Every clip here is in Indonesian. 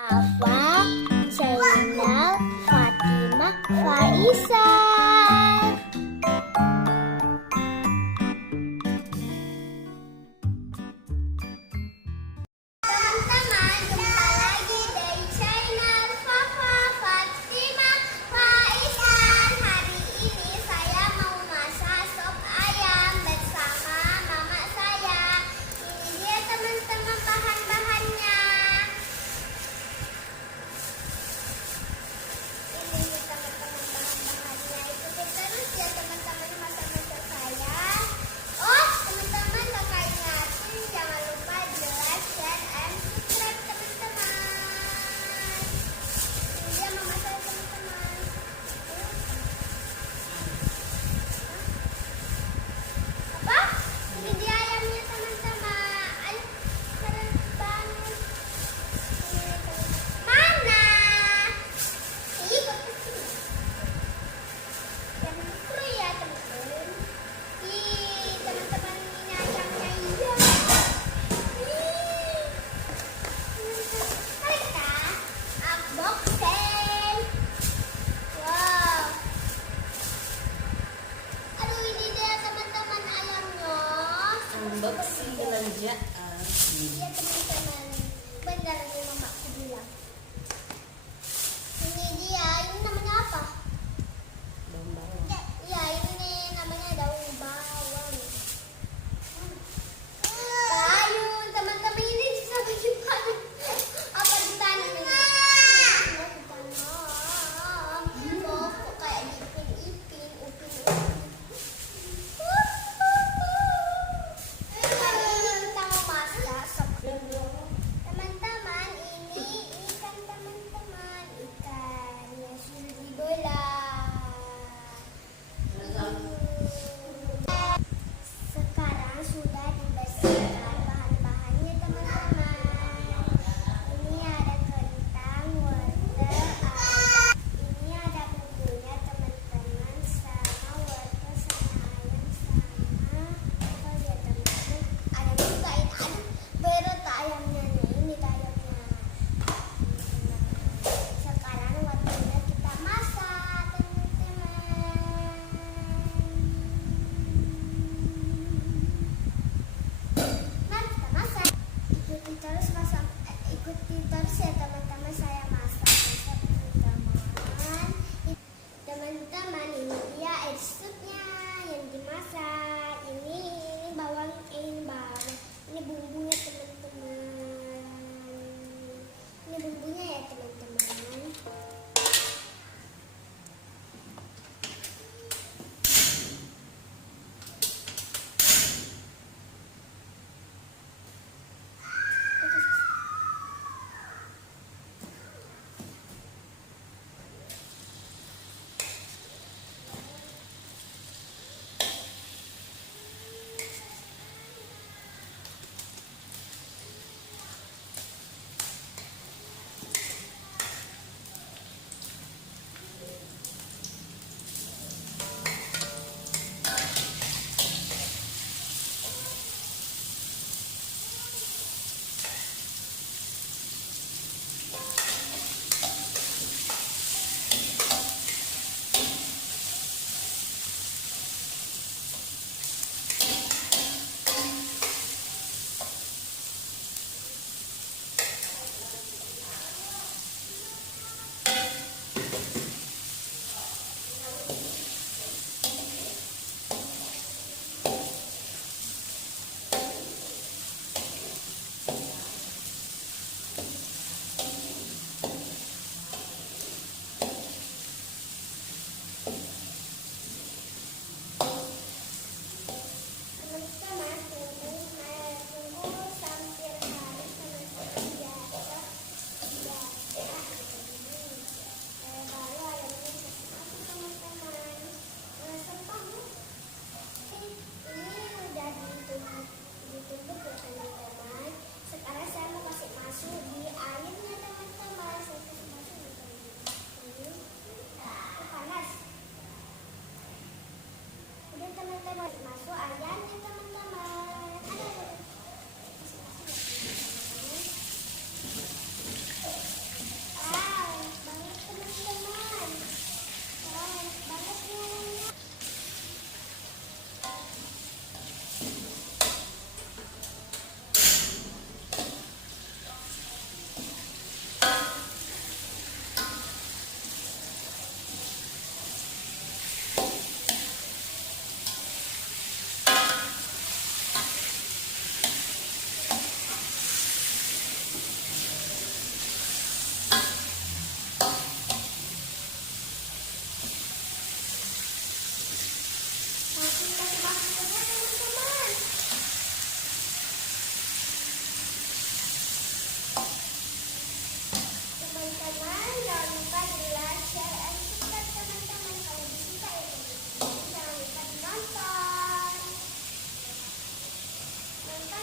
Afa, Zainal, Fatimah, Faisal. Teman-teman, jumpa lagi dari channel Fafa, Fatimah, Faisal. Hari ini saya mau masak sop ayam bersama mama saya. Ini dia teman-teman bahan-bahannya. Ini nih teman-teman bahan-bahannya. Ikuti terus ya teman-teman masak-masak saya. Oh, teman-teman kakak ingatin jangan lupa di like, share, and subscribe teman-teman. Ini dia mama saya teman-teman. Apa? Ini dia ayamnya teman-teman. Ayo, keren banget. Ini teman-teman. Mana? Ikut ke sini. Jangan lupa ya teman-teman. Ih, teman-teman ini ayamnya iya. Ih, mereka unboxing. Wow. Aduh, ini dia teman-teman ayamnya. Unboxing belanjaan. Iya teman-teman. Bentar nih mamaku bilang. Ini dia. Ini namanya apa? Daun bawang. Ya, ini namanya daun bawang. Payung, teman-teman ini bisa ditanam. Apa ditanam ini? Mau ditanam. Kok kayak diipin-ipin, upin-upin. Hari ini kita mau masak sop. Teman-teman, ini ikan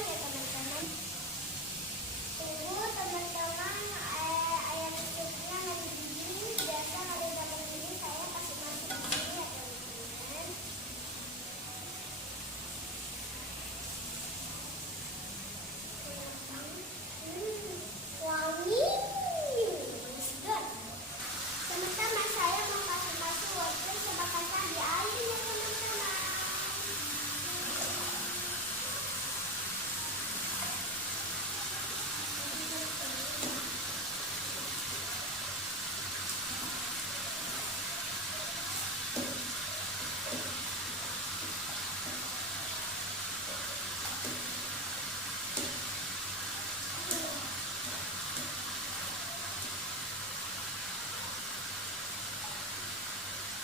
ya teman-teman. Tunggu teman-teman, ayam supnya nggak begini, biasa kalau udah begini saya kasih masuk ke sini ya teman-teman. Wangi, sedap. Teman-teman, saya mau kasih masuk wortel sebagai tadi air ya teman-teman.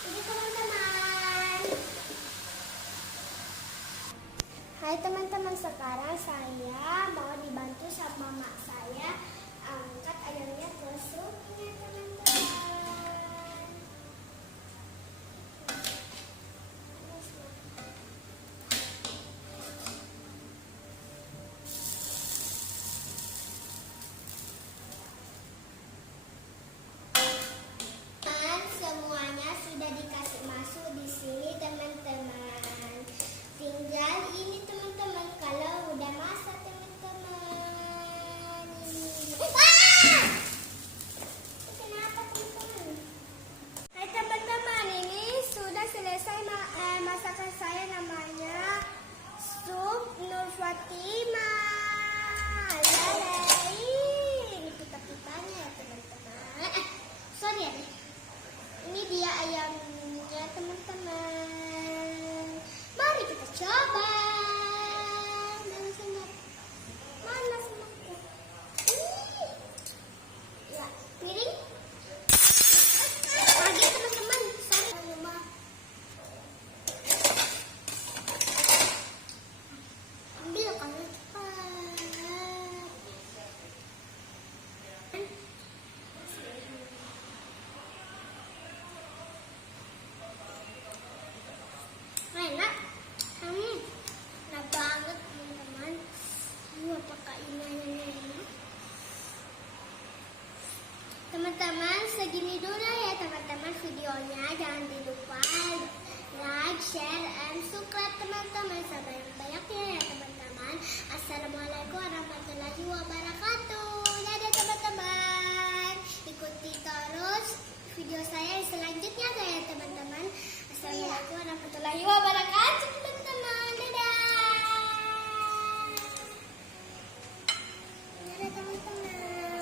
Ini teman-teman. Hai teman-teman, sekarang saya mau dibantu sama mak saya.